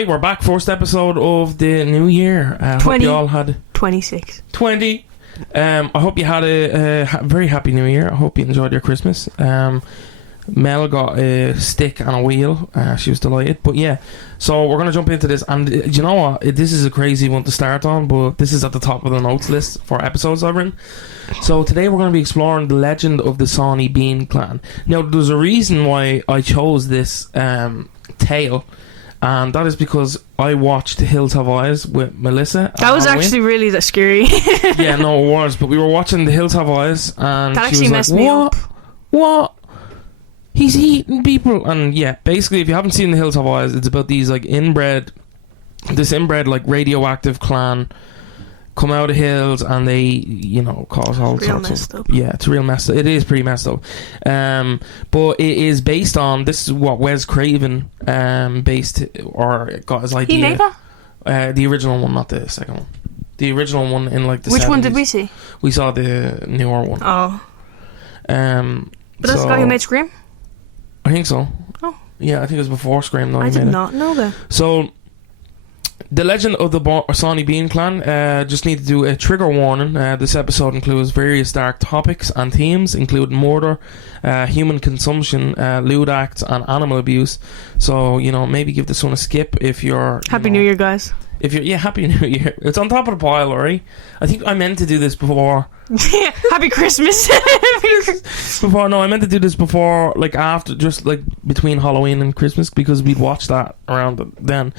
Right, we're back. First episode of the new year. Hope you all had 26. 20. I hope you had a very happy new year. I hope you enjoyed your Christmas. Mel got a stick and a wheel. She was delighted. But yeah, so we're going to jump into this. And do you know what? This is a crazy one to start on, but this is at the top of the notes list for episodes I've written. So today we're going to be exploring the legend of the Sawney Bean Clan. Now, there's a reason why I chose this tale. And that is because I watched The Hills Have Eyes with Melissa. That was actually really scary. Yeah, no, it was. But we were watching The Hills Have Eyes, and that she actually was messed like, me up. What? He's eating people. And yeah, basically, if you haven't seen The Hills Have Eyes, it's about these like inbred like radioactive clan come out of hills, and they, you know, cause all sorts of... Yeah, it's real messed up. It is pretty messed up. But it is based on... This is what Wes Craven based, or got his idea. He made that? The original one, not the second one. The original one in like the Which 70s. one did we see? We saw the newer one. Oh. But that's the guy who made Scream? I think so. Oh. Yeah, I think it was before Scream. I did not know that. So... The legend of the Sawney Bean Clan, just need to do a trigger warning. This episode includes various dark topics and themes, including murder, human consumption, lewd acts, and animal abuse. So, you know, maybe give this one a skip if you're... Happy New Year, guys. If you're, yeah, Happy New Year. It's on top of the pile, alright? I think I meant to do this before. Yeah, Happy Christmas. I meant to do this before, like after, just like between Halloween and Christmas, because we'd watch that around then.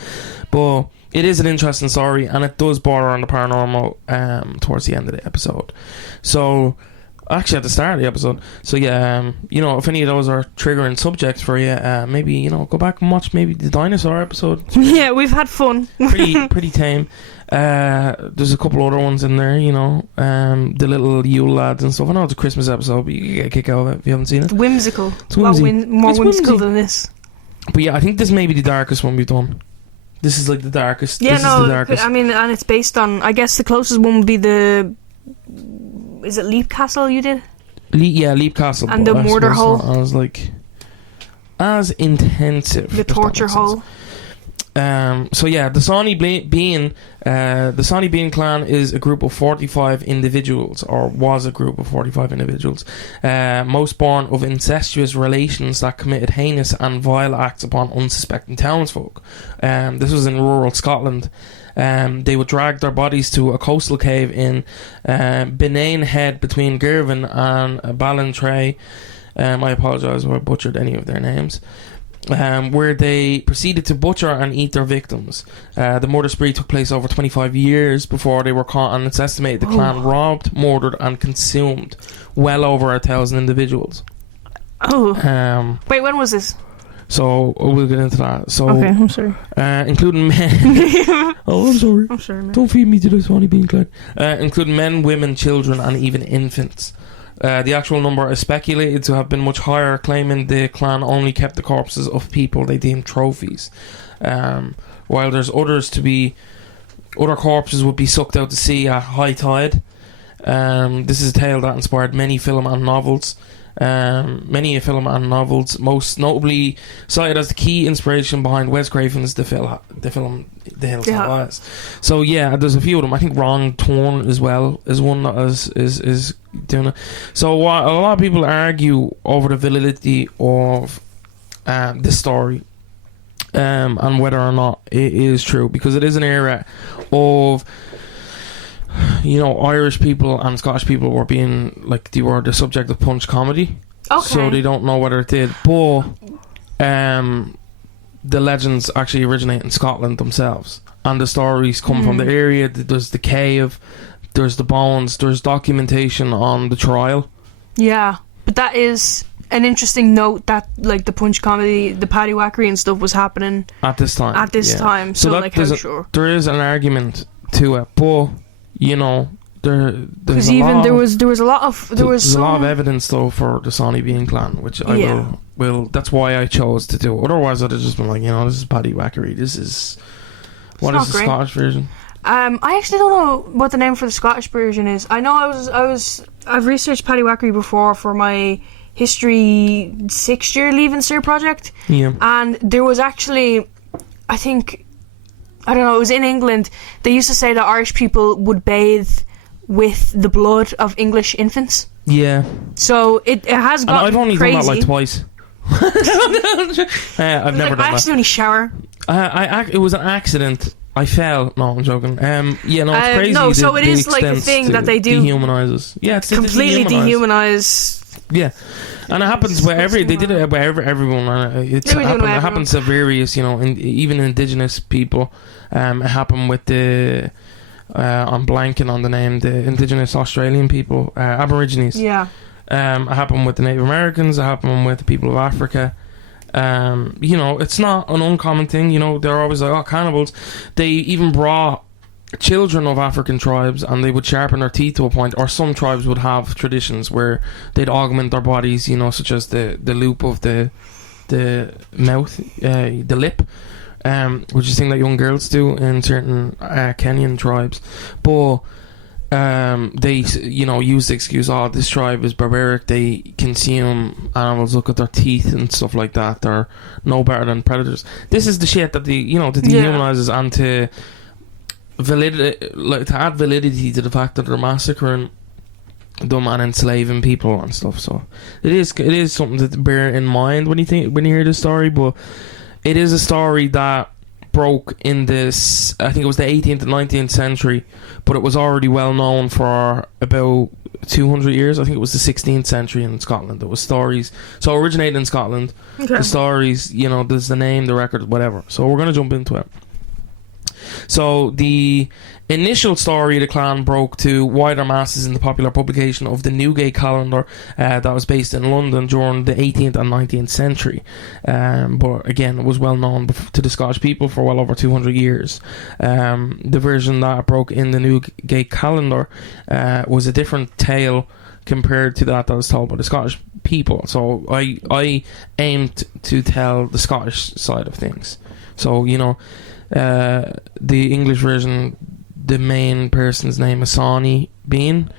But... It is an interesting story, and it does border on the paranormal towards the end of the episode. So, actually at the start of the episode. So yeah, you know, if any of those are triggering subjects for you, maybe, you know, go back and watch maybe the dinosaur episode. Yeah, we've had fun. pretty tame. There's a couple other ones in there, you know, the little Yule lads and stuff. I know it's a Christmas episode, but you get a kick out of it if you haven't seen it. It's whimsical. It's whimsy. More whimsical than this. But yeah, I think this may be the darkest one we've done. This is like the darkest. Yeah, this is the darkest. I mean, and it's based on... I guess the closest one would be the... Is it Leap Castle you did? Leap Castle. And the murder hole. I was like... As intensive. The torture hole. So yeah, the Sawney Bean Clan is a group of 45 individuals, or was a group of 45 individuals, most born of incestuous relations that committed heinous and vile acts upon unsuspecting townsfolk. This was in rural Scotland. They would drag their bodies to a coastal cave in Benane Head between Girvan and Ballantrae. I apologise if I butchered any of their names. Where they proceeded to butcher and eat their victims. The murder spree took place over 25 years before they were caught, and it's estimated the clan robbed, murdered and consumed well over 1,000 individuals. Wait, when was this? So we'll get into that. So okay, I'm sorry. Including men. I'm sorry. I'm sorry, man. Don't feed me to the Sawney Bean Clan. Including men, women, children and even infants. The actual number is speculated to have been much higher, claiming the clan only kept the corpses of people they deemed trophies. While there's other corpses would be sucked out to sea at high tide. This is a tale that inspired many film and novels. Most notably cited as the key inspiration behind Wes Craven's the film The Hills Have Eyes. So yeah, there's a few of them. I think Wrong Turn as well is one that is doing it. So a lot of people argue over the validity of this story and whether or not it is true, because it is an era of, you know, Irish people and Scottish people were being like, they were the subject of punch comedy. Okay. So they don't know whether it did, but the legends actually originate in Scotland themselves, and the stories come from the area. There's the cave, there's the bones, there's documentation on the trial. Yeah, but that is an interesting note that like the punch comedy, the paddywhackery and stuff was happening at this time. So like, how sure? There is an argument to it, but you know, there's a lot of evidence though for the Sawney Bean Clan, which I will. That's why I chose to do. Otherwise, I'd have just been like, you know, this is paddywhackery. This is what is the Scottish version. I actually don't know what the name for the Scottish version is. I know I've researched paddywhackery before for my history 6th year leaving cert project. Yeah. And there was actually, I think I don't know, it was in England. They used to say that Irish people would bathe with the blood of English infants. Yeah. So it has got I've only crazy. done that like twice. I've never done I accidentally shower. It was an accident. I fell. No, I'm joking. Yeah, no, it's crazy. No, so it is like a thing that they do. Dehumanize. Yeah, it's completely dehumanize. Yeah, and it happens where they did it where everyone. It happens to various, even indigenous people. It happened with the. I'm blanking on the name. The indigenous Australian people, Aborigines. Yeah. It happened with the Native Americans. It happened with the people of Africa. It's not an uncommon thing. They're always like, oh, cannibals. They even brought children of African tribes, and they would sharpen their teeth to a point. Or some tribes would have traditions where they'd augment their bodies, such as the loop of the mouth, the lip, which is a thing that young girls do in certain Kenyan tribes. But they use the excuse, oh, this tribe is barbaric, they consume animals, look at their teeth and stuff like that, they're no better than predators. This is the shit that to dehumanizes and to add validity to the fact that they're massacring them and enslaving people and stuff. So it is something to bear in mind when you hear this story. But it is a story that broke in this, I think it was the 18th and 19th century, but it was already well known for about 200 years. I think it was the 16th century in Scotland. There was stories, so originated in Scotland. Okay. The stories, there's the name, the record, whatever. So we're going to jump into it. So the initial story of the clan broke to wider masses in the popular publication of the Newgate calendar that was based in London during the 18th and 19th century. But again, it was well known to the Scottish people for well over 200 years. The version that broke in the Newgate calendar was a different tale compared to that was told by the Scottish people. So I aimed to tell the Scottish side of things. So, the English version, the main person's name is Sawney Bean.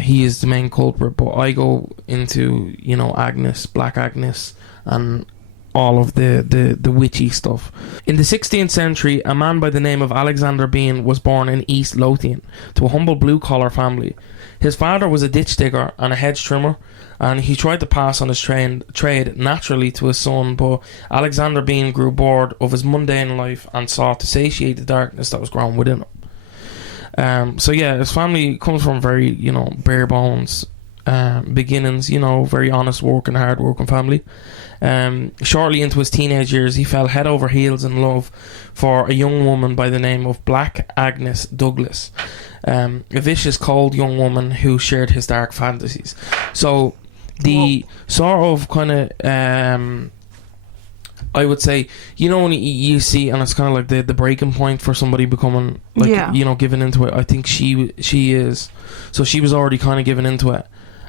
He is the main culprit, but I go into, Agnes, Black Agnes, and all of the witchy stuff. In the 16th century, a man by the name of Alexander Bean was born in East Lothian to a humble blue-collar family. His father was a ditch digger and a hedge trimmer, and he tried to pass on his trade naturally to his son, but Alexander Bean grew bored of his mundane life and sought to satiate the darkness that was growing within him. His family comes from very, bare bones beginnings, very honest working, hard working family. Shortly into his teenage years, he fell head over heels in love for a young woman by the name of Black Agnes Douglas, a vicious, cold young woman who shared his dark fantasies. So the sort of kind of I would say, when you see, and it's kind of like the breaking point for somebody becoming giving into it. I think she is. So she was already kind of giving into it,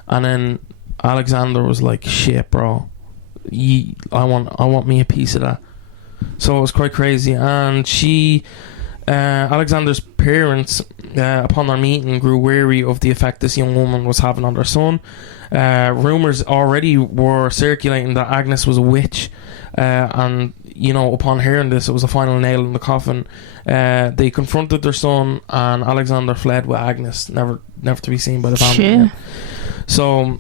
and then Alexander was like, "Shit, bro, I want me a piece of that." So it was quite crazy, and Alexander's parents, upon their meeting, grew weary of the effect this young woman was having on their son. Rumours already were circulating that Agnes was a witch, and upon hearing this, it was the final nail in the coffin. They confronted their son, and Alexander fled with Agnes, never to be seen by the family again. So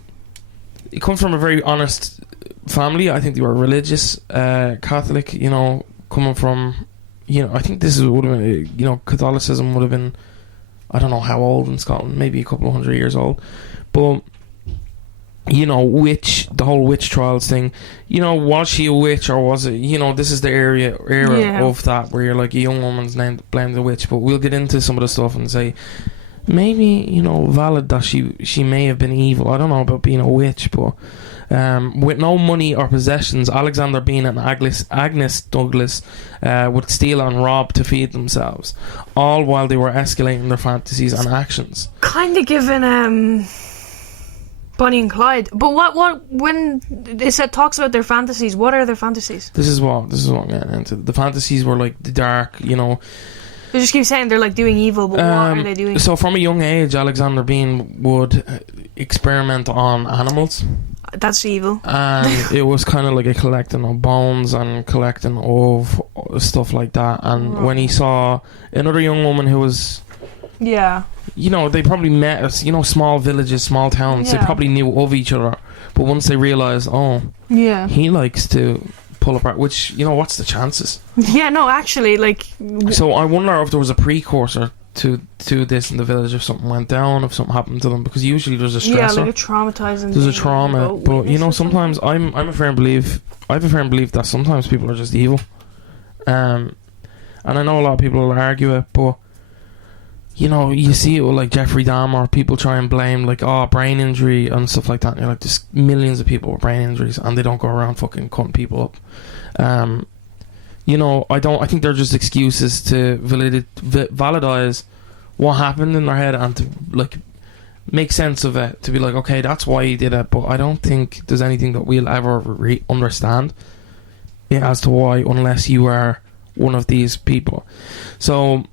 he comes from a very honest family. I think they were religious, Catholic, coming from, I think this would have been, Catholicism would have been, I don't know how old in Scotland, maybe a couple of 100 years old, but the whole witch trials thing, was she a witch, or was it, this is the era of that where you're like, a young woman's named blamed the witch. But we'll get into some of the stuff and say maybe, valid that she may have been evil. I don't know about being a witch, but with no money or possessions, Alexander Bean and Agnes Douglas would steal and rob to feed themselves, all while they were escalating their fantasies and actions. Kind of given Bonnie and Clyde. But what when it talks about their fantasies, what are their fantasies? This is what I'm getting into. The fantasies were like the dark, They just keep saying they're like doing evil, but what are they doing? So from a young age, Alexander Bean would experiment on animals. That's evil. And it was kind of like a collecting of bones and collecting of stuff like that. And when he saw another young woman who was, yeah, you know, they probably met as, you know, small villages, small towns. They probably knew of each other. But once they realised, he likes to pull apart, which, you know, what's the chances? Yeah, no, actually, like... So I wonder if there was a precursor to this in the village, if something went down, if something happened to them, because usually there's a stressor. Yeah, like a traumatizing There's a trauma, but, you know, sometimes I have a firm belief that sometimes people are just evil. And I know a lot of people will argue it, but, you know, you see it with, like, Jeffrey Dahmer. People try and blame, like, brain injury and stuff like that. And you're like, there's millions of people with brain injuries, and they don't go around fucking cutting people up. You know, I think they're just excuses to validize what happened in their head and to, like, make sense of it. To be like, okay, that's why he did it. But I don't think there's anything that we'll ever understand as to why, unless you are one of these people. So...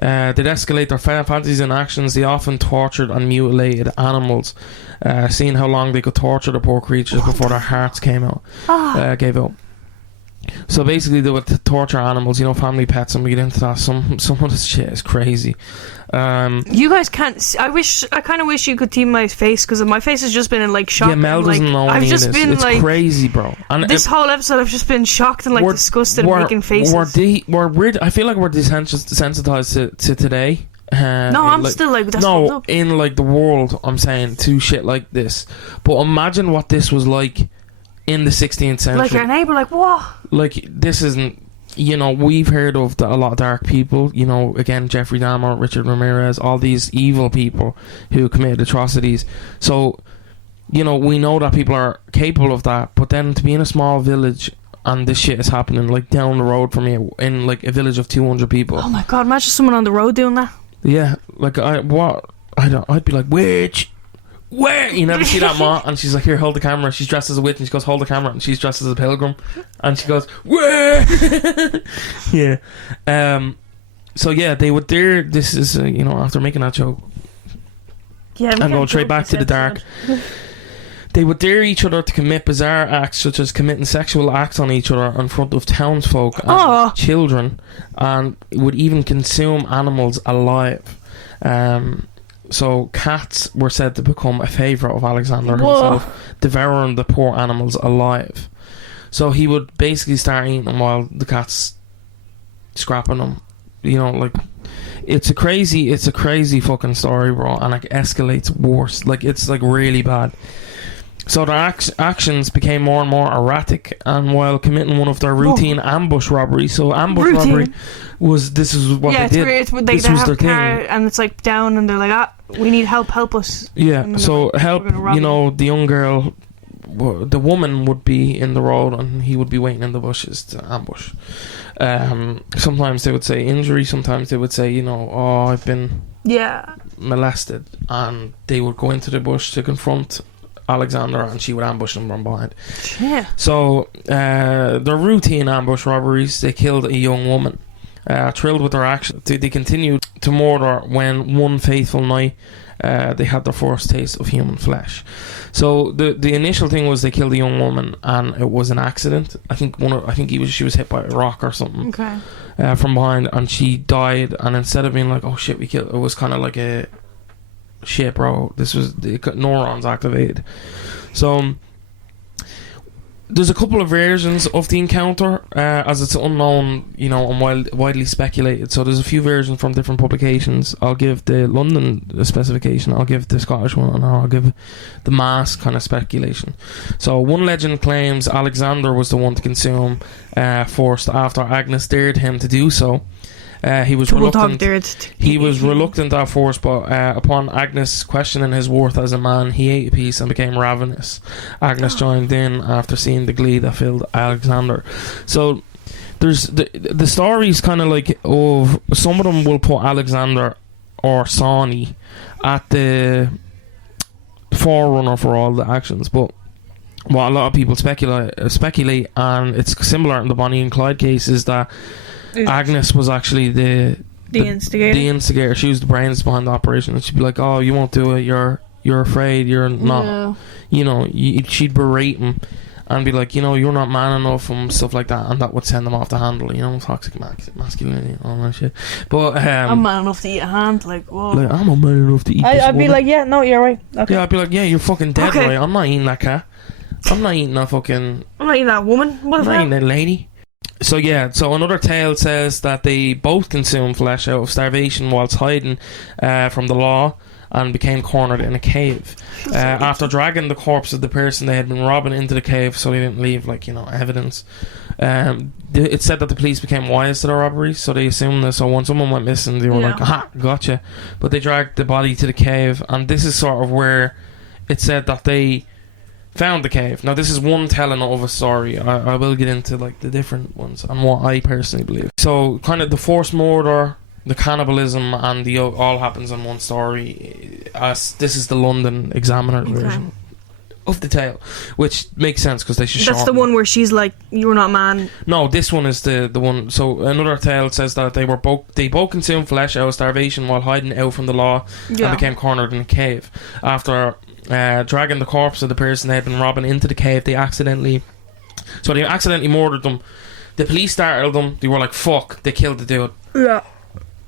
they'd escalate their fantasies and actions. They often tortured and mutilated animals, seeing how long they could torture the poor creatures before their hearts gave out. So basically they would torture animals, you know, family pets, and we get into that. Some of this shit is crazy. You guys can't. I kind of wish you could see my face, because my face has just been in like shock. Yeah, Mel doesn't know any of this. It's like crazy, bro. And this whole episode, I've just been shocked and like disgusted and making faces. I feel like we're desensitized to today. No, I'm like, still like that's no in like the world. I'm saying to shit like this. But imagine what this was like in the 16th century. Like your neighbour, like what? Like this isn't. You know, we've heard of a lot of dark people. You know, again, Jeffrey Dahmer, Richard Ramirez, all these evil people who committed atrocities. So, you know, we know that people are capable of that. But then to be in a small village and this shit is happening, like down the road from you, in like a village of 200 people. Oh my god! Imagine someone on the road doing that. Yeah, like I'd be like, witch. Where you never see that ma, and she's like, here, hold the camera. She's dressed as a witch, and she goes, hold the camera, and she's dressed as a pilgrim, and she goes, where? Yeah. So yeah, they would dare. This is you know, after making that joke, and going straight back to the dark. They would dare each other to commit bizarre acts, such as committing sexual acts on each other in front of townsfolk and children, and would even consume animals alive. So cats were said to become a favourite of Alexander himself, devouring the poor animals alive. So he would basically start eating them while the cat's scrapping them. You know, like it's a crazy fucking story, bro, and it escalates worse. Like it's like really bad. So their actions became more and more erratic, and while committing one of their routine ambush robberies. So robbery was what they did. This was their thing, and it's like down, and they're like, we need help us. Yeah, so like, help. You know, the young girl, the woman would be in the road, and he would be waiting in the bushes to ambush. Sometimes they would say injury. Sometimes they would say, you know, I've been molested, and they would go into the bush to confront Alexander, and she would ambush them from behind. Yeah. So their routine ambush robberies, they killed a young woman. Thrilled with their action, they continued to murder when one fateful night they had their first taste of human flesh. So the initial thing was they killed a young woman, and it was an accident. I think she was hit by a rock or something. Okay. From behind, and she died. And instead of being like, oh shit, we killed, it was kind of like a shit, bro. This was the neurons activated. So there's a couple of versions of the encounter, as it's unknown, you know, and widely speculated. So there's a few versions from different publications. I'll give the London specification, I'll give the Scottish one, and I'll give the mass kind of speculation. So one legend claims Alexander was the one to consume first, after Agnes dared him to do so. He was reluctant. He was reluctant at first, but upon Agnes questioning his worth as a man, he ate a piece and became ravenous. Agnes joined in after seeing the glee that filled Alexander. So there's the stories kind of like of some of them will put Alexander or Sawney at the forerunner for all the actions, but what a lot of people speculate, and it's similar in the Bonnie and Clyde case, is that Agnes was actually the instigator. The instigator. She was the brains behind the operation, and she'd be like, "Oh, you won't do it. You're you're afraid, you're not. Yeah. You know, she'd berate him and be like, you know, you're not man enough and stuff like that, and that would send them off the handle. You know, toxic masculinity and all that shit. But I'm man enough to eat a hand. Like, whoa. Like, I'm not man enough to eat. I'd be like, yeah, no, you're right. Okay. Yeah, I'd be like, yeah, you're fucking dead, right? I'm not eating that cat. I'm not eating that fucking. I'm not eating that woman. What I'm not eating that lady. So yeah, so another tale says that they both consumed flesh out of starvation whilst hiding from the law, and became cornered in a cave. After dragging the corpse of the person they had been robbing into the cave so they didn't leave, like, you know, evidence. It said that the police became wise to the robbery, so they assumed this. So when someone went missing, they were like, aha, gotcha. But they dragged the body to the cave, and this is sort of where it said that they found the cave. Now, this is one telling of a story. I will get into, like, the different ones and what I personally believe. So, kind of the forced murder, the cannibalism, and the all happens in one story. This is the London Examiner version of the tale, which makes sense because they should. That's the one where she's like, "You're not man." No, this one is the one. So another tale says that they both consumed flesh out of starvation while hiding out from the law, and became cornered in a cave. After dragging the corpse of the person they had been robbing into the cave, they accidentally murdered them. The police startled them. They were like, "Fuck!" They killed the dude. Yeah.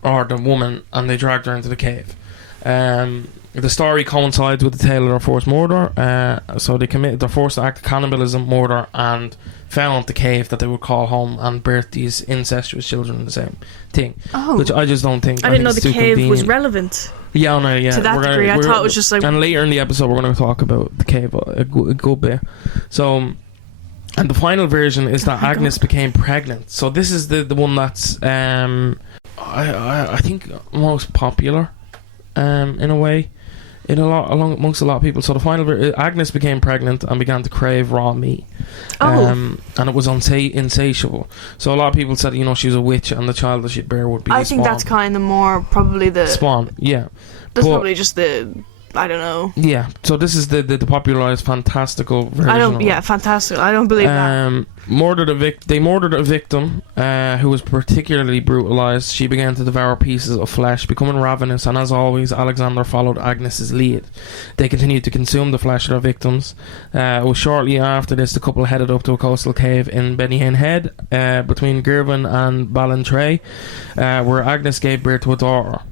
Or the woman, and they dragged her into the cave. The story coincides with the tale of their forced murder. So they committed their forced act of cannibalism, murder, and found the cave that they would call home and birthed these incestuous children in the same thing. Oh. Which I just don't think. I didn't know the cave was relevant. Yeah, no, yeah. To that degree, I thought it was just like. And later in the episode, we're going to talk about the cave a good bit. So. And the final version is that Agnes became pregnant. So this is the one that's I think most popular in a way amongst a lot of people. So the final Agnes became pregnant and began to crave raw meat. And it was insatiable. So a lot of people said, you know, she was a witch and the child that she'd bear would be I think that's kind of more probably the spawn. Yeah, that's probably just the, I don't know. Yeah, so this is the popularized fantastical version. Fantastic. I don't believe that. They murdered a victim who was particularly brutalized. She began to devour pieces of flesh, becoming ravenous, and as always, Alexander followed Agnes's lead. They continued to consume the flesh of their victims. It was shortly after this the couple headed up to a coastal cave in Benny Head, between Girvan and Ballantrae, where Agnes gave birth to a daughter.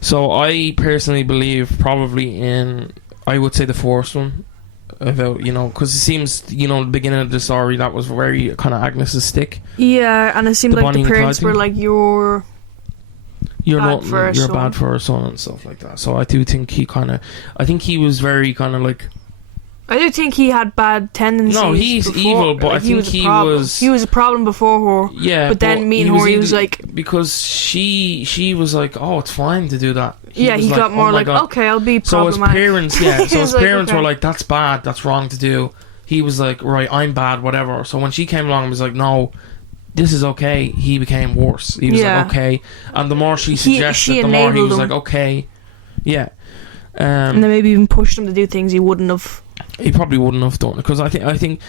So I personally believe probably in, I would say, the first one, about, you know, because it seems, you know, the beginning of the story, that was very kind of Agnes's stick. Yeah, and it seemed like the parents were like, you're bad for a son and stuff like that. So I do think he was very kind of like, I do think he had bad tendencies. No, he's before, evil, but like, I think he was a problem before her. Yeah, but then meeting her, he was like, because she was like, oh, it's fine to do that. He got more like, okay, I'll be problematic. So his parents were like, that's bad, that's wrong to do. He was like, right, I'm bad, whatever. So when she came along and was like, no, this is okay, he became worse. He was like, okay, and the more she suggested, the more he was like, okay, yeah. And then maybe even pushed him to do things he wouldn't have. He probably wouldn't have done it, because I think,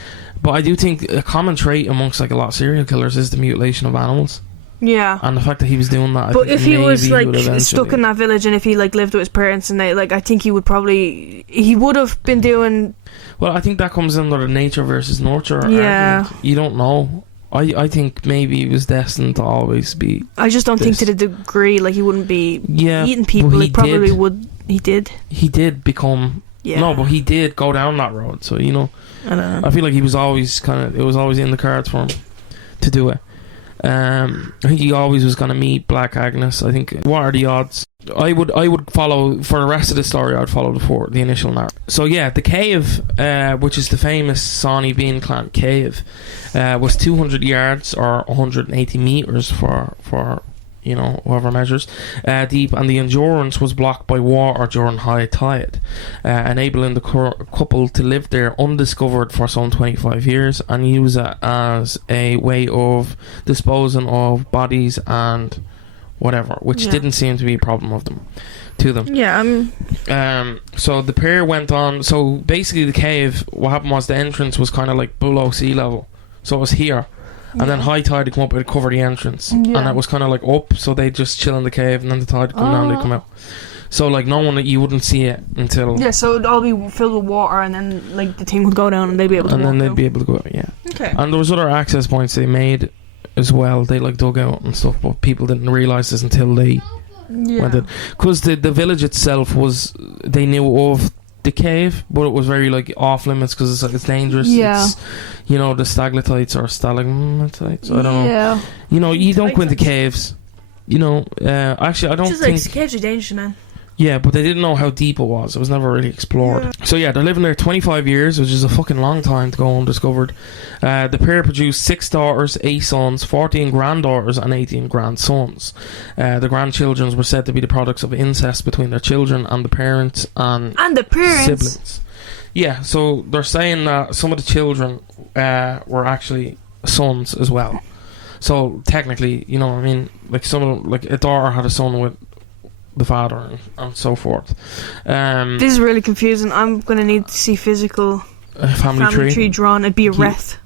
but I do think a common trait amongst like a lot of serial killers is the mutilation of animals. Yeah, and the fact that he was doing that. But if he was like stuck in that village, and if he like lived with his parents, and they like, I think he would have been doing. Well, I think that comes under the nature versus nurture argument. You don't know. I think maybe he was destined to always be. I just don't think to the degree, like, he wouldn't be eating people. He probably would. He did. He did become. Yeah. No, but he did go down that road. So, you know, I don't know. I feel like he was always it was always in the cards for him to do it. I think he always was going to meet Black Agnes. I think, what are the odds? I would follow, for the rest of the story, I'd follow the initial narrative. So yeah, the cave, which is the famous Sawney Bean Clan cave, was 200 yards or 180 meters for you know, whoever measures, deep, and the endurance was blocked by water during high tide, enabling the couple to live there undiscovered for some 25 years and use it as a way of disposing of bodies and whatever, which didn't seem to be a problem to them. Yeah. So the pair went on. So basically, the cave, what happened was the entrance was kind of like below sea level, so it was here. And then high tide would come up, it would cover the entrance. And it was kind of like up, so they'd just chill in the cave, and then the tide would come down, they'd come out. So like no one, you wouldn't see it until Yeah, so it'd all be filled with water, and then like the thing would go down, and they'd be able to. and then walk they'd out. be able to go out, yeah. Okay. And there was other access points they made as well. They like dug out and stuff, but people didn't realise this until they went in. Because the village itself was, they knew of the cave, but it was very like off limits because it's dangerous. Yeah. It's, you know, the stalactites or stalagmites. I don't know. Yeah. You know, you don't go into caves. You know, actually, I don't Just think. like caves are dangerous, man. Yeah, but they didn't know how deep it was. It was never really explored. Yeah. So yeah, they're living there 25 years, which is a fucking long time to go undiscovered. The pair produced 6 daughters, 8 sons, 14 granddaughters, and 18 grandsons. The grandchildren were said to be the products of incest between their children and the parents and the parents. siblings. Yeah, so they're saying that some of the children were actually sons as well. So technically, you know what I mean? Like like a daughter had a son with the father and so forth. This is really confusing. I'm gonna need to see physical family tree drawn. It'd be a wreath.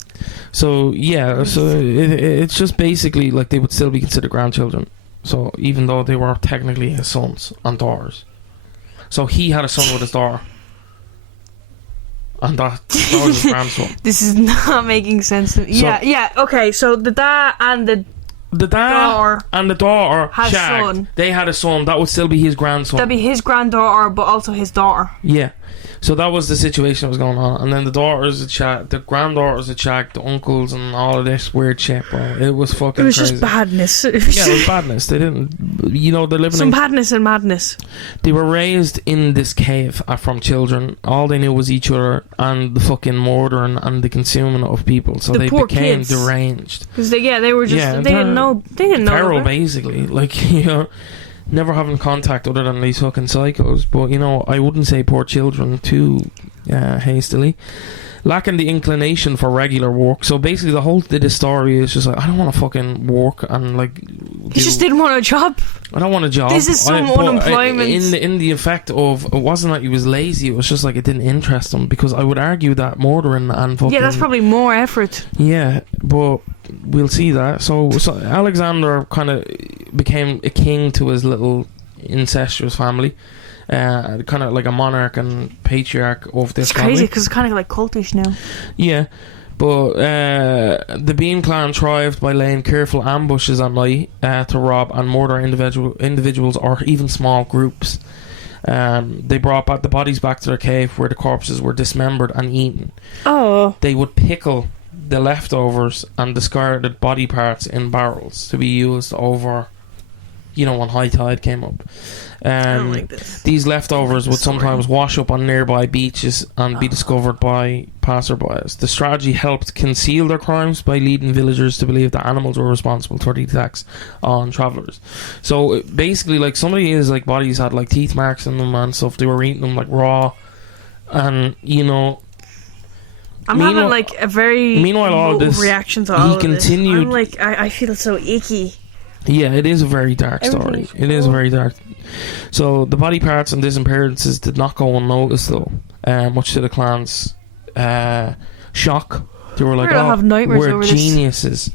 So yeah, so it's just basically like they would still be considered grandchildren. So even though they were technically his sons and daughters, so he had a son with his daughter, and that was his grandson. This is not making sense. Yeah. Okay, so the dad and the dad and the daughter had shagged. son. They had a son. That would still be his grandson. That'd be his granddaughter, but also his daughter. Yeah. So that was the situation that was going on, and then the daughters had shagged, the granddaughters had shagged the uncles, and all of this weird shit, bro. It was fucking. It was crazy. just badness. Yeah, it was badness. They didn't, you know, they're living some in badness and madness. They were raised in this cave from children. All they knew was each other and the fucking murdering and the consuming of people. So The they poor became kids. deranged. Because they were just they didn't know Feral, better. basically. Like, you know, never having contact other than these fucking psychos. But, you know, I wouldn't say poor children too hastily. Lacking the inclination for regular work. So basically the whole of this story is just like, I don't want to fucking work and like He just didn't want a job. I don't want a job. This is some but unemployment. In the effect of, it wasn't that he was lazy, it was just like it didn't interest him, because I would argue that murdering and fucking, Yeah, that's probably more effort. yeah, but we'll see that. So Alexander kind of became a king to his little incestuous family, kind of like a monarch and patriarch of this It's family. crazy because it's kind of like cultish now. Yeah, but the Bean Clan thrived by laying careful ambushes at night to rob and murder individuals or even small groups. They brought back the bodies back to their cave where the corpses were dismembered and eaten. Oh. They would pickle the leftovers and discarded body parts in barrels to be used over, you know, when high tide came up. I don't like this. These leftovers would sometimes wash up on nearby beaches and be discovered by passerbys. The strategy helped conceal their crimes by leading villagers to believe that animals were responsible for the attacks on travellers. So basically, like, some of these like bodies had like teeth marks in them and stuff. They were eating them like raw, and you know. I'm having like a very meanwhile, all this reaction to all of continued. this. I'm like, I feel so icky. Yeah, it is a very dark story. It is very dark. So the body parts and disappearances did not go unnoticed, though. Much to the clan's shock. They were like, We're gonna have nightmares we're over this." geniuses.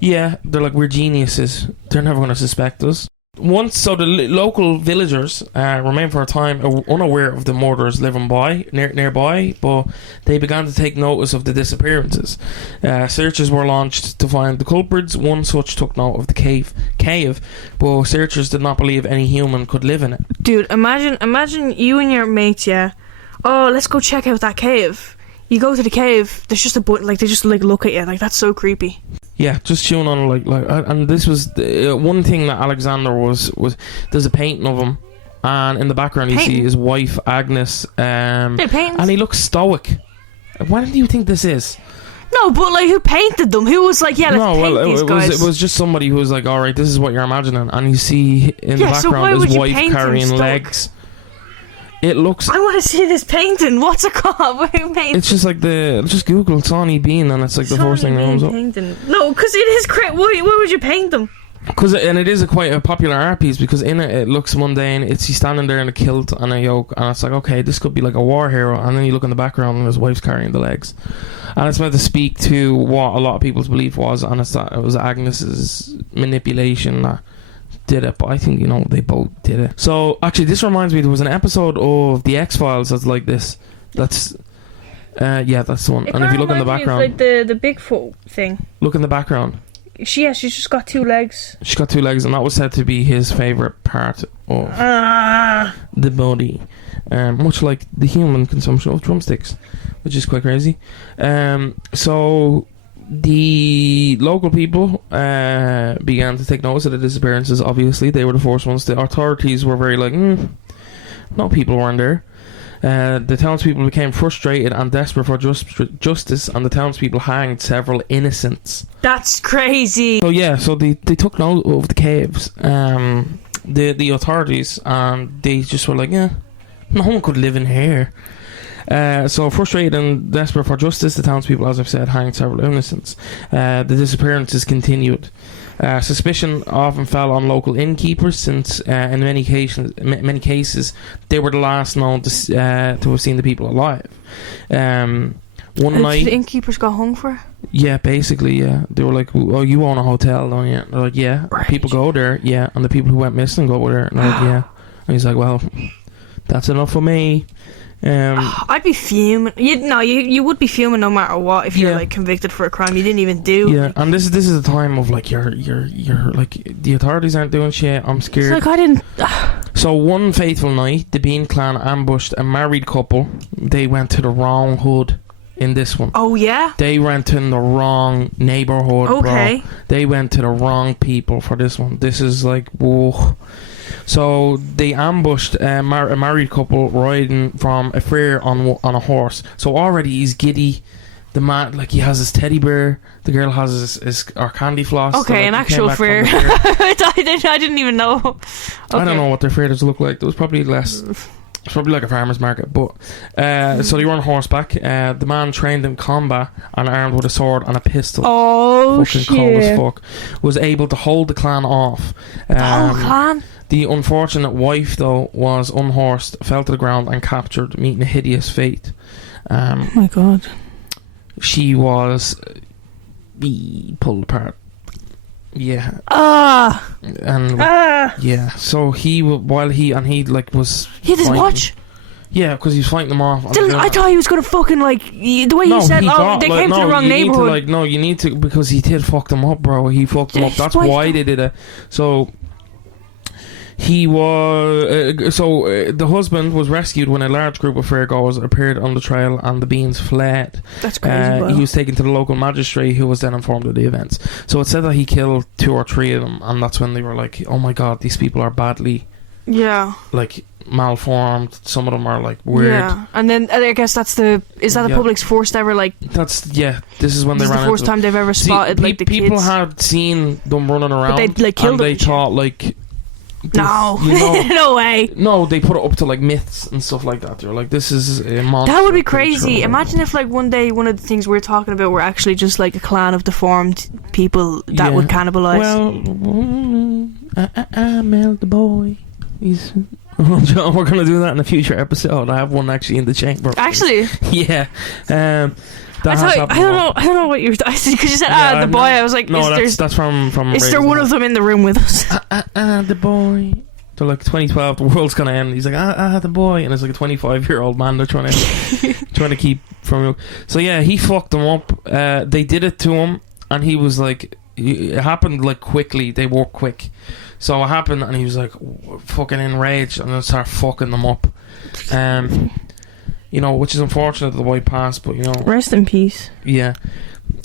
Yeah, they're like, we're geniuses. They're never going to suspect us. So the local villagers remained for a time unaware of the murders living nearby, but they began to take notice of the disappearances. Searches were launched to find the culprits. One such took note of the cave, but searchers did not believe any human could live in it. Dude, imagine you and your mates, yeah. Oh, let's go check out that cave. You go to the cave, there's just a button, like, they just like look at you, like, that's so creepy. Yeah, just chewing on like and this was one thing that Alexander was there's a painting of him, and in the background you see his wife Agnes, and he looks stoic. What do you think this is? No, but like, who painted them? Who was like, yeah, let's paint these guys? It was just somebody who was like, all right, this is what you're imagining, and you see in the background his wife carrying legs. It looks. I want to see this painting. What's it called? Who made? It's just like just Google Sawney Bean, and it's like the first thing that comes up. No, because it is great. Why would you paint them? And it is quite a popular art piece, because in it looks mundane. It's he's standing there in a kilt and a yoke, and it's like, okay, this could be like a war hero. And then you look in the background and his wife's carrying the legs, and it's meant to speak to what a lot of people's belief was, and it's that it was Agnes's manipulation that did it, but I think, they both did it. So, actually, this reminds me, there was an episode of The X-Files that's like this. That's, that's the one. And if you look in the background... like the Bigfoot thing. Look in the background. She's just got 2 legs. She's got 2 legs, and that was said to be his favourite part of the body. Much like the human consumption of drumsticks, which is quite crazy. So... The local people began to take notice of the disappearances. Obviously, they were the first ones. The authorities were very like, no people weren't there. The townspeople became frustrated and desperate for justice, and the townspeople hanged several innocents. That's crazy. So they took note of the caves. The authorities, and they just were like, no one could live in here. So frustrated and desperate for justice, the townspeople, as I've said, hanged several innocents. The disappearances continued. Suspicion often fell on local innkeepers, since in many cases they were the last known to have seen the people alive. One night, the innkeepers got hung for? Yeah, basically, yeah. They were like, "Oh, you own a hotel, don't you?" They're like, "Yeah." Right. People go there, yeah, and the people who went missing go there. And they're like, "Yeah." And he's like, "Well, that's enough for me." I'd be fuming. You would be fuming no matter what if you're like convicted for a crime you didn't even do. Yeah, and this is the time of like you're like, the authorities aren't doing shit. I'm scared. It's like I didn't. So one fateful night, the Bean Clan ambushed a married couple. They went to the wrong hood in this one. Oh yeah. They went in the wrong neighborhood. Okay. Bro. They went to the wrong people for this one. This is like, whoa. So they ambushed a married couple riding from a fair on a horse. So already he's giddy. The man, like, he has his teddy bear. The girl has his candy floss. Okay, so, like, an actual fair. I didn't even know. Okay. I don't know what their fair does look like. There was probably less. It's probably like a farmer's market, but so they were on horseback. The man trained in combat and armed with a sword and a pistol. Oh, fucking shit! Cold as fuck. Was able to hold the clan off. The whole clan. The unfortunate wife, though, was unhorsed, fell to the ground, and captured, meeting a hideous fate. Oh my god! She was pulled apart. Yeah. Yeah. So he like was. He had his watch. Yeah, because he was fighting them off. I thought he was gonna fucking like the way you said. They came to the wrong neighborhood. You need to, because he did fuck them up, bro. He fucked them up. That's why they did it. So. He was the husband was rescued when a large group of fairgoers appeared on the trail and the Beans fled. That's crazy. He was taken to the local magistrate, who was then informed of the events. So it said that he killed 2 or 3 of them, and that's when they were like, "Oh my god, these people are badly, like, malformed. Some of them are like weird." Yeah, and then I guess is that the public's first ever like? This is when they ran. The first time they've ever spotted like the people kids. had seen them running around, but they like killed them. They thought like. No, no way. No, they put it up to like myths and stuff like that. They're like, this is a monster. That would be crazy. Imagine if like one day one of the things we're talking about were actually just like a clan of deformed people that would cannibalise. Well, I melt the boy. We're gonna do that in a future episode. I have one actually in the chamber. Actually, yeah. I don't know what you were because you said the boy. I was like, no, that's from. Is there one of them in the room with us? The boy. They're like 2012. The world's gonna end. He's like, the boy, and it's like a 25-year-old man. They're trying to keep from you. So yeah, he fucked them up. They did it to him, and he was like, it happened like quickly. They worked quick, so it happened, and he was like fucking enraged, and then started fucking them up. Which is unfortunate that the boy passed, but rest in peace. Yeah.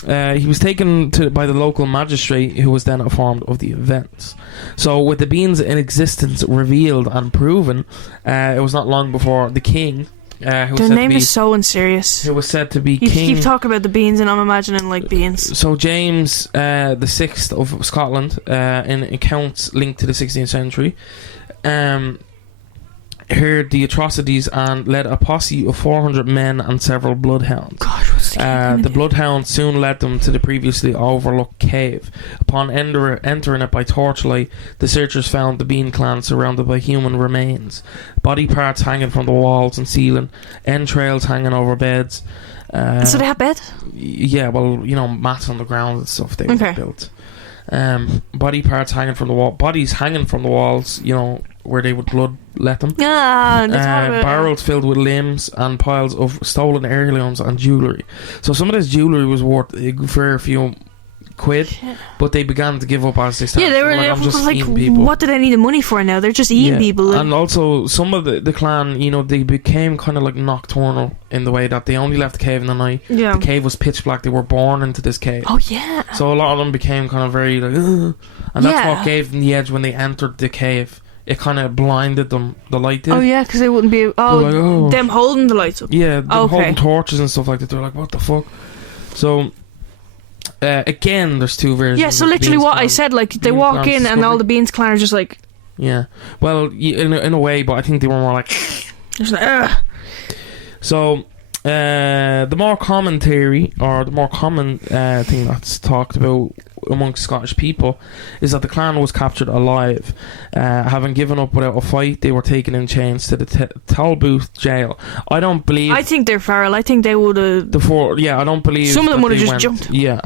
He was taken by the local magistrate, who was then informed of the events. So with the Beans in existence revealed and proven, it was not long before the king, their name is so unserious. Who was said to be you king. Keep talking about the Beans and I'm imagining like beans. So James the 6th of Scotland, in accounts linked to the 16th century, heard the atrocities and led a posse of 400 men and several bloodhounds. Gosh, what's the bloodhounds soon led them to the previously overlooked cave. Upon entering it by torchlight, the searchers found the Bean Clan surrounded by human remains, body parts hanging from the walls and ceiling, entrails hanging over beds. So they have beds? Yeah, well, mats on the ground and stuff they built. body parts hanging from the wall, bodies hanging from the walls, you know, where they would bloodlet them. Yeah, Barrels filled with limbs and piles of stolen heirlooms and jewellery. So some of this jewellery was worth a fair few quid, but they began to give up as they started. Yeah, they were I'm just eating people. What do they need the money for now? They're just eating people. And also, some of the clan, you know, they became kind of like nocturnal in the way that they only left the cave in the night. Yeah. The cave was pitch black. They were born into this cave. Oh, yeah. So a lot of them became kind of very like, ugh. And that's what gave them the edge when they entered the cave. It kind of blinded them, the light did. Oh, yeah, because they wouldn't be... them holding the lights up. Yeah, them holding torches and stuff like that. They're like, what the fuck? So... again, there's two versions. Yeah, so literally what I said, like, they walk in and all the Beans clan are just like... Yeah. Well, in a way, but I think they were more like... Just like, ugh. So, the more common theory, or the more common thing that's talked about amongst Scottish people, is that the clan was captured alive. Having given up without a fight, they were taken in chains to the Talbot jail. I don't believe... I think they're feral. I think they would have... I don't believe... Some of them would have just jumped. Yeah,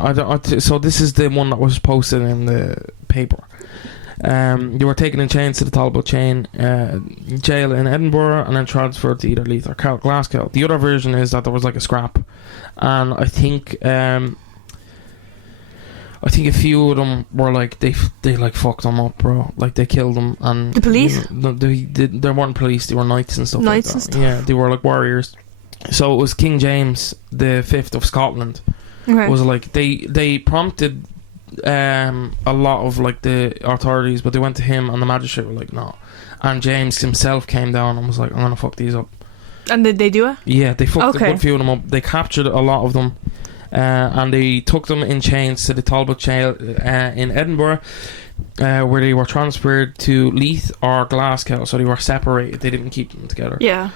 so this is the one that was posted in the paper. They were taken in chains to the Talbot jail in Edinburgh and then transferred to either Leith or Glasgow. The other version is that there was like a scrap, and I think a few of them were like they like fucked them up, bro. Like they killed them, and the police. They weren't police. They were knights and stuff. Knights like that. And stuff. Yeah, they were like warriors. So it was King James the Fifth of Scotland. Okay. Was like they prompted a lot of like the authorities, but they went to him and the magistrate were like no, and James himself came down and was like, I'm gonna fuck these up. And did they do it? Yeah, they fucked a few of them up. They captured a lot of them, and they took them in chains to the Talbot jail in Edinburgh, where they were transferred to Leith or Glasgow. So they were separated. They didn't keep them together. Yeah.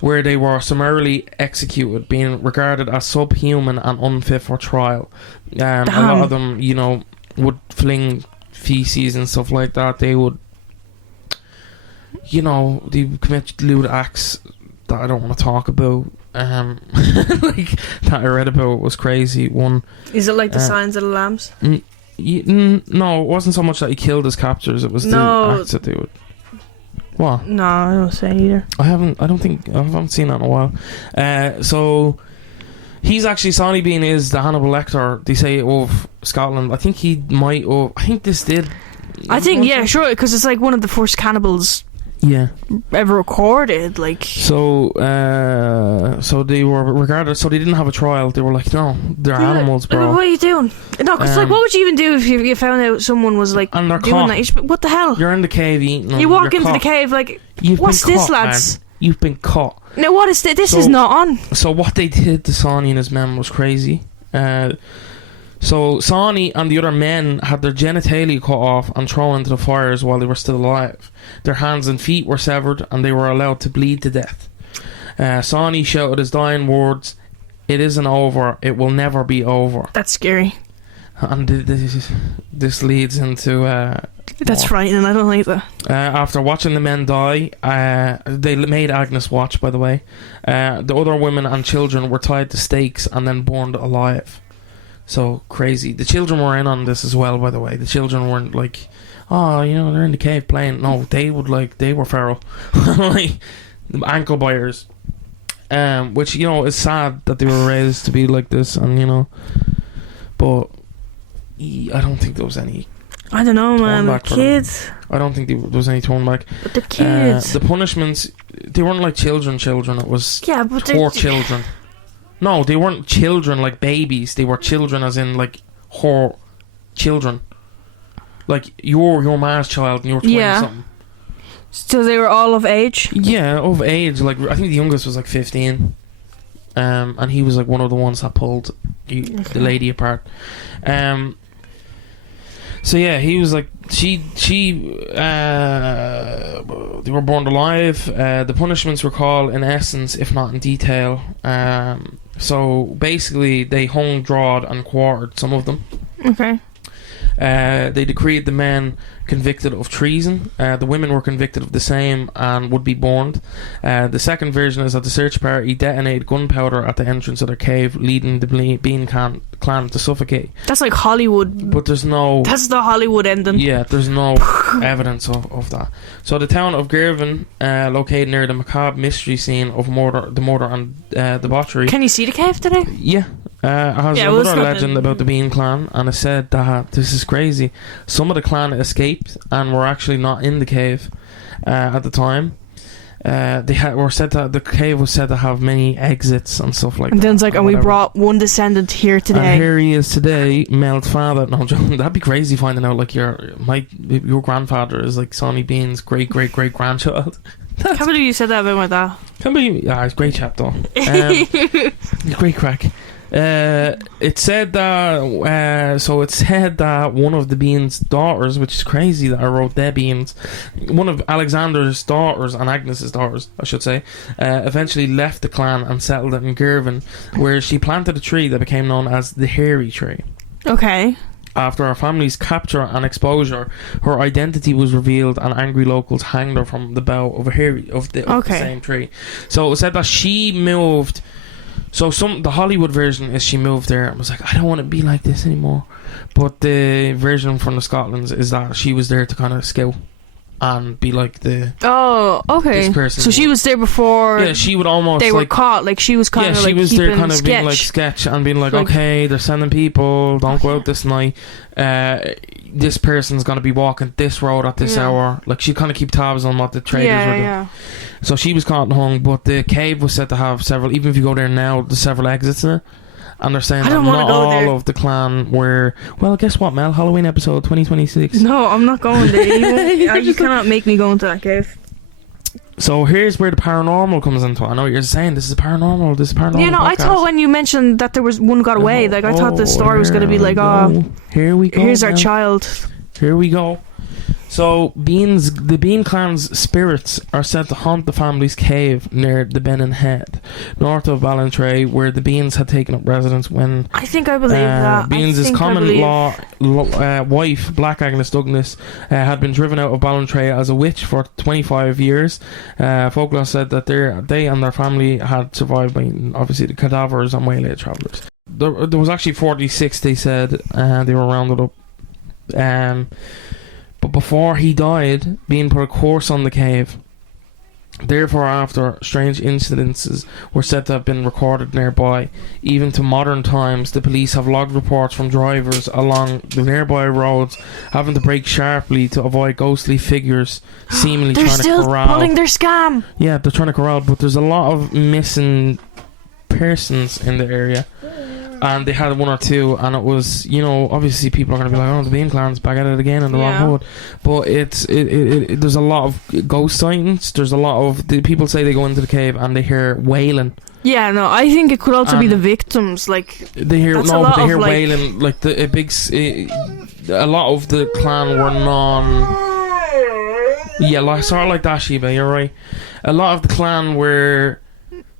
Where they were summarily executed, being regarded as subhuman and unfit for trial. A lot of them, you know, would fling feces and stuff like that. They would, you know, they commit lewd acts that I don't want to talk about. Like that I read about was crazy. One is it like the Signs of the Lambs? No, it wasn't so much that he killed his captors. It was the acts that they would. What? No, I don't say either. I haven't seen that in a while. So he's actually Sawney Bean is the Hannibal Lecter, they say, of Scotland. I think he might have. I think this did. I think sure, because it's like one of the first cannibals. Yeah. Ever recorded, like. So they were regarded. So they didn't have a trial. They were like, no, they're animals, bro. What are you doing? No, because like, what would you even do if you found out someone was like and they're doing caught. that? What the hell? You're in the cave eating them. You walk into the cave like, what's this, lads? Man. You've been caught. Now what is this? This is not on. So what they did to Sawney and his men was crazy. So Sawney and the other men had their genitalia cut off and thrown into the fires while they were still alive. Their hands and feet were severed and they were allowed to bleed to death. Sawney shouted his dying words, "It isn't over, it will never be over." That's scary. And this leads into... that's frightening, I don't like that. After watching the men die, they made Agnes watch, by the way. The other women and children were tied to stakes and then burned alive. So crazy. The children were in on this as well, by the way. The children weren't like, oh, you know, they're in the cave playing. No, they were feral. Like, ankle biters. Which, you know, is sad that they were raised to be like this, and, you know, but I don't think there was any. I don't know, man. The kids. I don't think there was any torn back. But the kids. The punishments, they weren't like children. It was poor children. No, they weren't children like babies. They were children as in like whore children. Like your man's child and you were 20 something. So they were all of age? Yeah, of age. Like I think the youngest was like 15. And he was like one of the ones that pulled the lady apart. So yeah, he was like they were burned alive. The punishments recall in essence, if not in detail. So basically, they hung, drawed, and quartered some of them. Okay. They decreed the men convicted of treason. The women were convicted of the same and would be burned. The second version is that the search party detonated gunpowder at the entrance of their cave, leading the Bean clan to suffocate. That's like Hollywood. But there's no... That's the Hollywood ending. Yeah, there's no evidence of that. So the town of Girvan, located near the macabre mystery scene of the murder and debauchery. Can you see the cave today? Yeah. Has another legend about the Bean clan, and it said that, this is crazy, some of the clan escaped and were actually not in the cave at the time. Were said that the cave was said to have many exits and stuff like that. And then it's like, and we brought one descendant here today. And here he is today, Mel's father. No, John, that'd be crazy finding out like your grandfather is like Sawney Bean's great grandchild. Can't believe you said that about my dad. Can't believe, yeah, he's a great chap though. Great crack. It said that one of the Bean's daughters, which is crazy that I wrote their Beans, one of Alexander's daughters and Agnes's daughters, I should say, eventually left the clan and settled in Girvan, where she planted a tree that became known as the Hairy Tree. Okay. After her family's capture and exposure, her identity was revealed, and angry locals hanged her from the bough of the same tree. So it was said that she moved. So the Hollywood version is she moved there and was like, I don't want to be like this anymore. But the version from the Scotlands is that she was there to kind of scout and be like the... Oh, okay. This person. So she was there before... Yeah, she would almost... They were caught, like she was kind of like... Yeah, she was there kind of being like sketch and being like, okay, they're sending people, don't go out this night. This person's going to be walking this road at this hour. Like, she kind of keep tabs on what the traders were doing. Yeah. So she was caught and hung, but the cave was said to have several, even if you go there now, there's several exits in it. And they're saying that not all of the clan were... Well, guess what, Mel? Halloween episode 2026. No, I'm not going there. You cannot make me go into that cave. So here's where the paranormal comes into it. I know what you're saying, this is paranormal. You know, podcast. I thought when you mentioned that there was one got away, like I thought the story was going to be like, here we go. Here's our child. Here we go. So the Bean clan's spirits are said to haunt the family's cave near the Benin Head, north of Ballantrae, where the Beans had taken up residence when... I think I believe that. Beans' common-law wife, Black Agnes Douglas, had been driven out of Ballantrae as a witch for 25 years. Folklore said that they and their family had survived by, obviously, the cadavers and waylaid travellers. There was actually 46, they said, they were rounded up. But before he died, Bean put a curse on the cave. Therefore, after, strange incidences were said to have been recorded nearby. Even to modern times, the police have logged reports from drivers along the nearby roads having to brake sharply to avoid ghostly figures seemingly trying to corral. They're still pulling their scam. Yeah, they're trying to corral, but there's a lot of missing persons in the area. And they had one or two, and it was, you know, obviously people are going to be like, oh, the Bean clan's back at it again in the wrong hood. But there's a lot of ghost sightings. There's a lot of people say they go into the cave and they hear wailing. Yeah, no, I think it could also be the victims. Like they hear wailing. Like a lot of the clan were sort of like that, Sheba. You're right. A lot of the clan were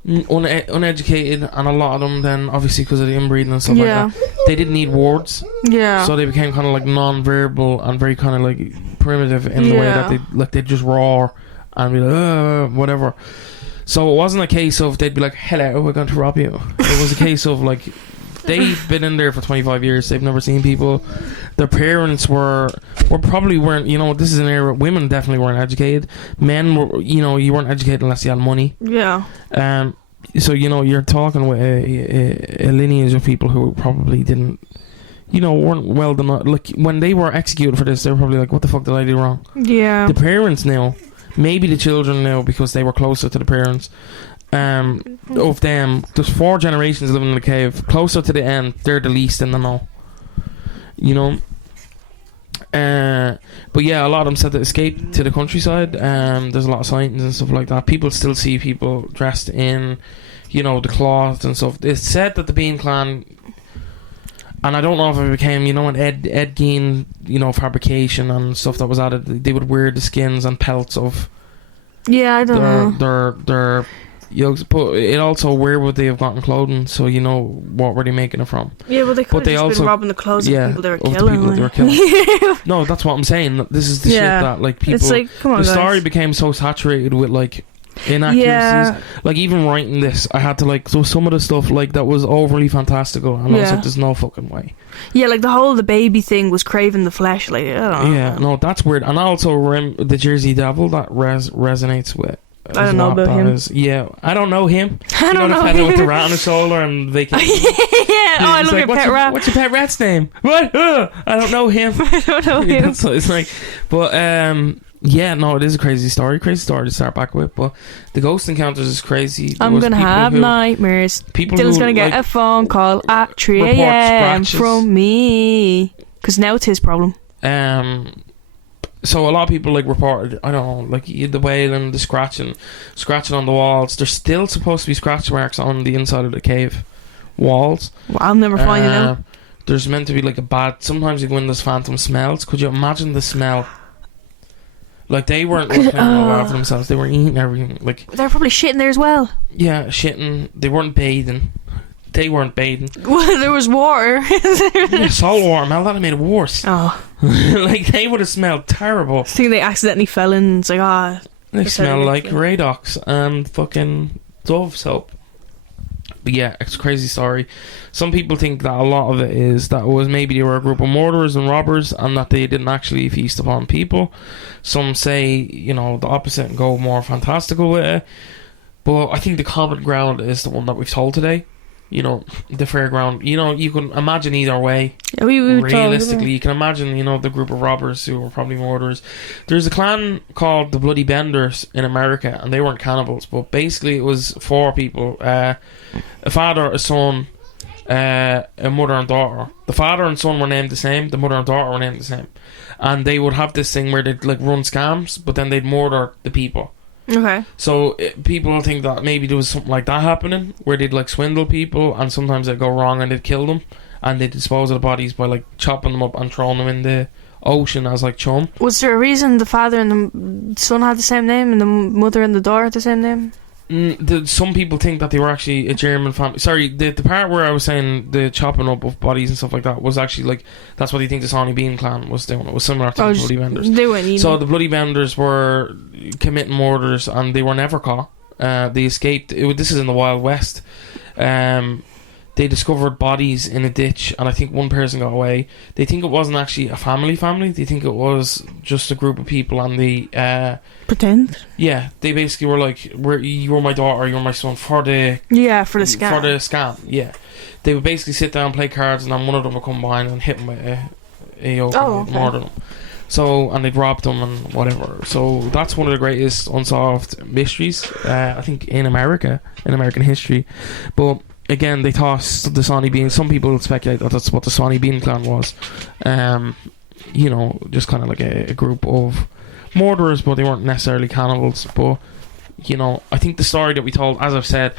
uneducated, and a lot of them then, obviously because of the inbreeding and stuff like that, they didn't need words, so they became kind of like non-verbal and very kind of like primitive in the way that they just roar and be like whatever. So it wasn't a case of they'd be like, hello, we're going to rob you. It was a case of like, they've been in there for 25 years, they've never seen people. Their parents probably weren't, you know, this is an era, women definitely weren't educated. Men were, you know, you weren't educated unless you had money. Yeah. So, you know, you're talking with a lineage of people who probably didn't, you know, weren't well done. Like, when they were executed for this, they were probably like, what the fuck did I do wrong? Yeah. The parents knew. Maybe the children knew because they were closer to the parents. Of them, there's 4 generations living in the cave. Closer to the end, they're the least in the know. You know? But yeah, a lot of them said to escape to the countryside. There's a lot of sightings and stuff like that. People still see people dressed in, you know, the cloth and stuff. It's said that the Bean clan, and I don't know if it became, you know, an Ed Gein, you know, fabrication and stuff that was added. They would wear the skins and pelts of I don't know. Their yokes. But it also, where would they have gotten clothing? So you know, what were they making it from? Yeah, well, they could have just been robbing the clothes of the people they were killing. No, that's what I'm saying. This is the shit that like people. It's like, come on, the guys. story became so saturated with like inaccuracies. Yeah. Like even writing this, I had to like, so some of the stuff like that was overly fantastical, and I was like, there's no fucking way. Yeah, like the baby thing was craving the flesh. Like, I don't know. Yeah, no, that's weird. And also the Jersey Devil, that resonates with. I don't know about him. Yeah, I don't know him. I don't know the him. fella with the rat on his shoulder and vacation. I love your pet rat. What's your pet rat's name? What? I don't know him. I don't know him. So it's like, but yeah, no, it is a crazy story to start back with. But the ghost encounters is crazy. I'm gonna have nightmares. Dylan's gonna get a phone call at 3 a.m. from me, because now it's his problem. So a lot of people like reported, I don't know, like the wailing, the scratching on the walls. There's still supposed to be scratch marks on the inside of the cave walls. Well, I'll never find it out. There's meant to be like a bad. Sometimes you go in, there's phantom smells. Could you imagine the smell? Like they weren't looking after themselves. They were eating everything. Like they're probably shitting there as well. Yeah, shitting. They weren't bathing. Well, there was water. Salt water, Mel. That made it worse. Oh. Like they would have smelled terrible. I think they accidentally fell in. It's like, they smell like Radox and fucking Dove soap. But yeah, it's a crazy story. Some people think that a lot of it is that maybe they were a group of murderers and robbers and that they didn't actually feast upon people. Some say, you know, the opposite and go more fantastical with it. But I think the common ground is the one that we've told today. You know, the fairground. You know, you can imagine either way. Yeah, we realistically, you can imagine, you know, the group of robbers who were probably murderers. There's a clan called the Bloody Benders in America, and they weren't cannibals, but basically it was 4 people: a father, a son, a mother and daughter. The father and son were named the same. The mother and daughter were named the same, and they would have this thing where they'd like run scams, but then they'd murder the people. Okay. So people think that maybe there was something like that happening, where they'd like swindle people, and sometimes they'd go wrong and they'd kill them, and they'd dispose of the bodies by like chopping them up and throwing them in the ocean as like chum. Was there a reason the father and the son had the same name, and the mother and the daughter had the same name? Some people think that they were actually a German family. Sorry, the part where I was saying the chopping up of bodies and stuff like that was actually like, that's what they think the Sawney Bean Clan was doing. It was similar to the Bloody Benders. They weren't even. So the Bloody Benders were committing murders and they were never caught. They escaped. This is in the Wild West. They discovered bodies in a ditch, and I think one person got away. They think it wasn't actually a family. They think it was just a group of people, and they pretend. Yeah, they basically were like, "You were my daughter, you were my son," for the scam. For the scam, yeah. They would basically sit down, play cards, and then one of them would come behind and hit them with a yoke and murder them. So, and they'd robbed them and whatever. So that's one of the greatest unsolved mysteries, I think, in American history. But again, they tossed the Sawney Bean. Some people speculate that that's what the Sawney Bean Clan was. You know, just kind of like a group of murderers, but they weren't necessarily cannibals. But, you know, I think the story that we told, as I've said,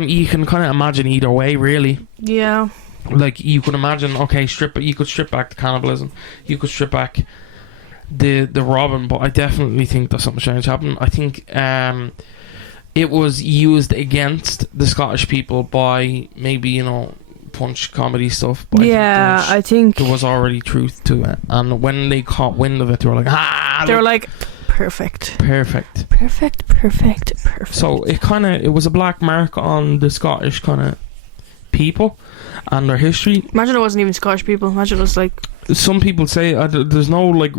you can kind of imagine either way, really. Yeah. Like, you could imagine, okay, you could strip back the cannibalism. You could strip back the robbing, but I definitely think that something strange happened. I think it was used against the Scottish people by maybe, you know, punch comedy stuff. But yeah, I think there was already truth to it. And when they caught wind of it, they were like, they were like, perfect. So it was a black mark on the Scottish kind of people and their history. Imagine it wasn't even Scottish people. Imagine it was like, some people say there's no like,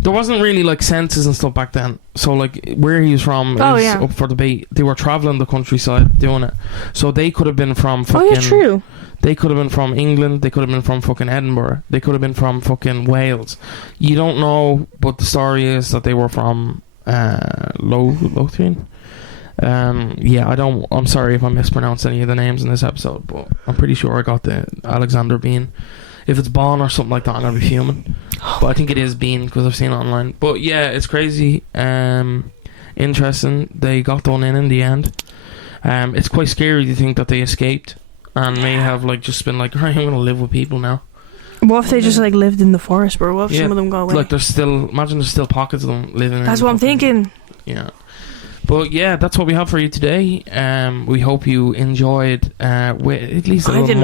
there wasn't really like census and stuff back then, so like where he was from is up for debate. They were travelling the countryside doing it, so they could have been from fucking true. They could have been from England, they could have been from fucking Edinburgh, they could have been from fucking Wales. You don't know, but the story is that they were from Lothian. I'm sorry if I mispronounced any of the names in this episode, but I'm pretty sure I got the Alexander Bean. If it's Bon or something like that, I'm gonna be fuming. But I think it is Bean because I've seen it online. But yeah, it's crazy. Interesting. They got done in the end. It's quite scary to think that they escaped and may have like just been like, right, I'm gonna live with people now. What if they just like lived in the forest, bro? What if some of them got away? Like there's still pockets of them living. That's what I'm thinking. Yeah. But yeah, that's what we have for you today. We hope you enjoyed with at least a little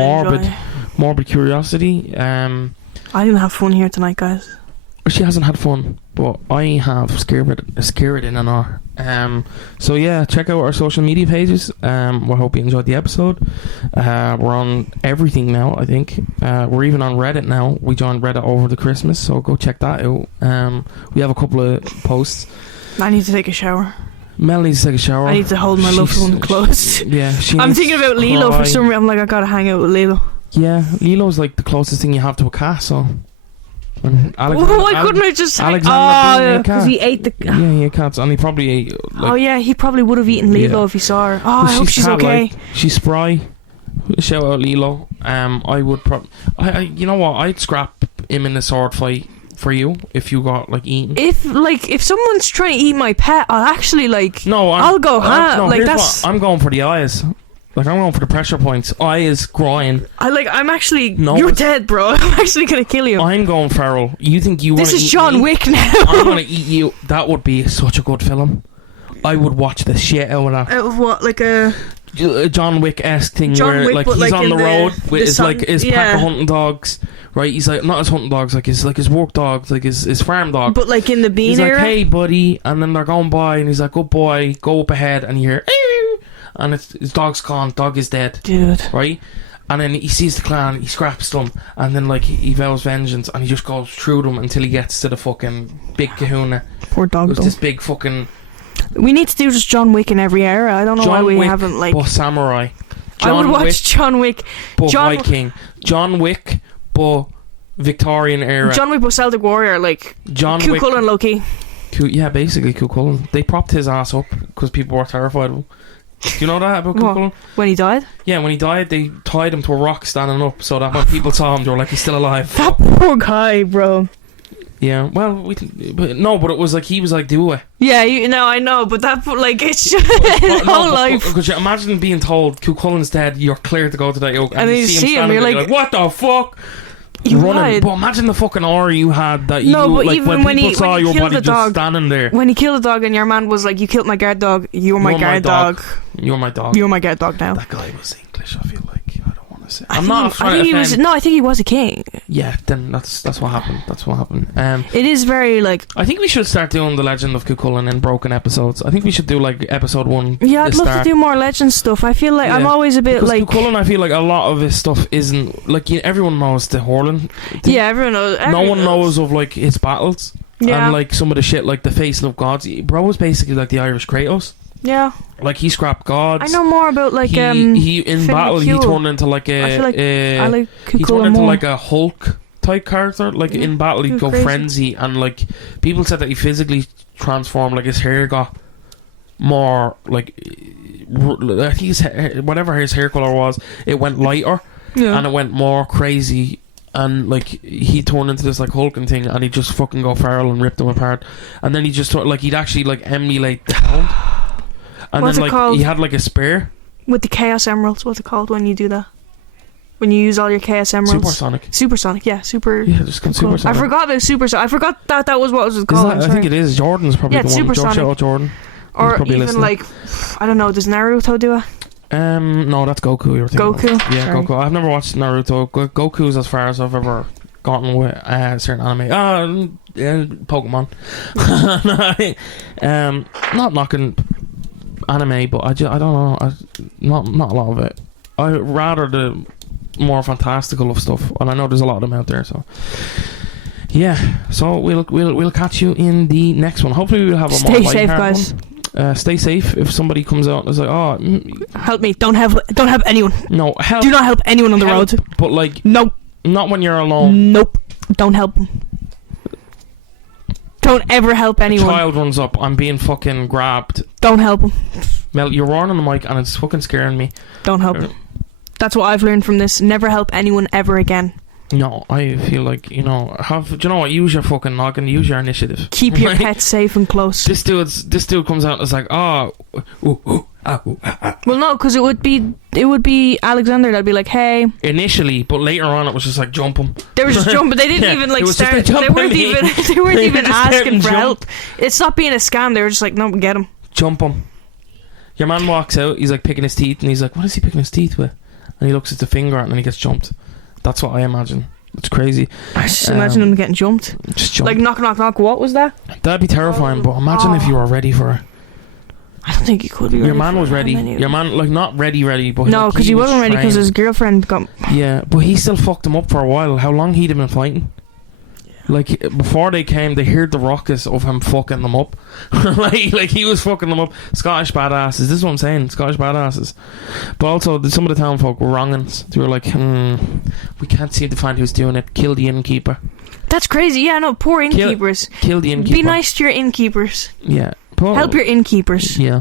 morbid curiosity. I didn't have fun here tonight, guys. She hasn't had fun, but I have scared in an hour. So yeah, check out our social media pages. We hope you enjoyed the episode. We're on everything now, I think. We're even on Reddit now. We joined Reddit over the Christmas, so go check that out. We have a couple of posts. I need to take a shower. Mel needs to take a shower. I need to hold my loved one close. I'm thinking about Lilo for some reason. I'm like, I gotta hang out with Lilo. Yeah, Lilo's like the closest thing you have to a cat, so... Why couldn't I just... Alexander because he ate the... Yeah, he ate cats, and he probably ate... he probably would have eaten Lilo if he saw her. I hope she's okay. She's spry. Shout out Lilo. I would probably... you know what? I'd scrap him in a sword fight for you if you got eaten. If someone's trying to eat my pet, I'll actually I'll go I'm going for the eyes. I'm going for the pressure points. Eyes, groin. I'm actually... No, you're dead, bro. I'm actually going to kill you. I'm going feral. You think you want to eat me? This is John Wick now. I'm going to eat you. That would be such a good film. I would watch the shit out of that. Out of what? Like a... John Wick-esque thing where he's on the road with his pack of hunting dogs. Right? He's not his hunting dogs, his work dogs, his farm dog. But in the bean he's era? He's like, hey buddy, and then they're going by and he's like, good boy, go up ahead, and you hear... and his dog's gone, dog is dead. Dude. Right? And then he sees the clan, he scraps them, and then he vows vengeance, and he just goes through them until he gets to the fucking big kahuna. Poor dog. It was this big fucking... We need to do just John Wick in every era. I don't know why we haven't but samurai. I would watch John Wick. But Viking. John Wick, but Victorian era. John Wick, but Celtic Warrior, John Cú Wick. Chulainn low-key. Yeah, basically Cú Chulainn. They propped his ass up because people were terrified of him. Do you know that about Cú Chulainn? When he died? Yeah, when he died, they tied him to a rock standing up so that when people saw him, they were like, he's still alive. That poor guy, bro. Yeah, well, but it was he was do it. Yeah, I know, but it's just his whole life. Because imagine being told Cú Chulainn's dead, you're clear to go to that yoke, and you see him, you're like, what the fuck? You running. But imagine the fucking aura you had that even when people saw your body just standing there. When he killed the dog and your man was like, you killed my guard dog, you're my guard dog. You're my dog. You're my guard dog now. That guy was English, I feel like. I don't want to say. I think he was a king. Yeah, then that's what happened. That's what happened. It is very I think we should start doing the Legend of Cú Chulainn in broken episodes. I think we should do episode 1. Yeah, I'd love to do more legend stuff. I feel I'm always a bit Cú Chulainn, I feel a lot of his stuff isn't everyone knows the Horlin. Yeah, everyone knows. No one knows of his battles. Yeah. And some of the shit the Face of Gods. Bro was basically the Irish Kratos. Yeah. He scrapped gods. I know more about he in battle he turned into I like he turned into a Hulk type character. In battle he'd go frenzy, and people said that he physically transformed. His hair got more I think his hair, whatever his hair color was, it went lighter. Yeah. And it went more crazy. And he turned into this hulking thing, and he'd just fucking go feral and rip them apart. And then he just he'd actually emulate the Hound. And what's then it called? He had a spear with the Chaos Emeralds. What's it called when you do that? When you use all your Chaos Emeralds? Supersonic, yeah, super. Yeah, just called cool. Supersonic. I forgot about Supersonic. I forgot that was what it was called. I think it is. Jordan's probably the one. Supersonic. Jordan. Or even listening. I don't know. Does Naruto do it? No, that's Goku. You're thinking Goku. About. Yeah, sorry. Goku. I've never watched Naruto. Goku's as far as I've ever gotten with certain anime. Pokemon. Not knocking anime, but I don't know. Not a lot of it. I rather the more fantastical of stuff, and I know there's a lot of them out there. So yeah, so we'll catch you in the next one. Hopefully we'll have a more stay safe, guys. Stay safe. If somebody comes out and is help me, don't help anyone. No, help. Do not help anyone on the road. But nope. Not when you're alone. Nope. Don't help them. Don't ever help anyone. A child runs up. I'm being fucking grabbed. Don't help them. Mel, you're roaring on the mic and it's fucking scaring me. Don't help them. That's what I've learned from this. Never help anyone ever again. No, I feel do you know what? Use your fucking noggin. Use your initiative. Keep your pets safe and close. This dude comes out and is well, no, because it would be Alexander that'd be like, hey. Initially, but later on it was just jump him. They were just jumping. They didn't even start. They weren't even asking for help. It stopped being a scam. They were just like, no, get him. Jump him. Your man walks out, he's like picking his teeth, and he's like, what is he picking his teeth with? And he looks at the finger, and then he gets jumped. That's what I imagine. It's crazy. I just imagine him getting jumped. Just jump. Like, knock, knock, knock. What was that? That'd be terrifying, but imagine if you were ready for it. I don't think he could be. Your man was ready. Your man, like, not ready, but no, because like, he wasn't ready because trained. his girlfriend got. Yeah, but he still fucked him up for a while. How long he'd have been fighting? Like, before they came, they heard the ruckus of him fucking them up. like he was fucking them up. Scottish badasses. This is what I'm saying. Scottish badasses. But also, some of the town folk were wrongins. They were like, we can't seem to find who's doing it. Kill the innkeeper. That's crazy. Yeah, no, poor innkeepers. Kill the innkeeper. Be nice to your innkeepers. Yeah. Help your innkeepers. Yeah.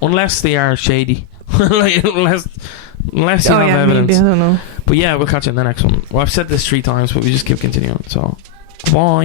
Unless they are shady. Like, unless you have evidence. Maybe, I don't know. But yeah, we'll catch you in the next one. Well, I've said this 3 times, but we just keep continuing. So, bye.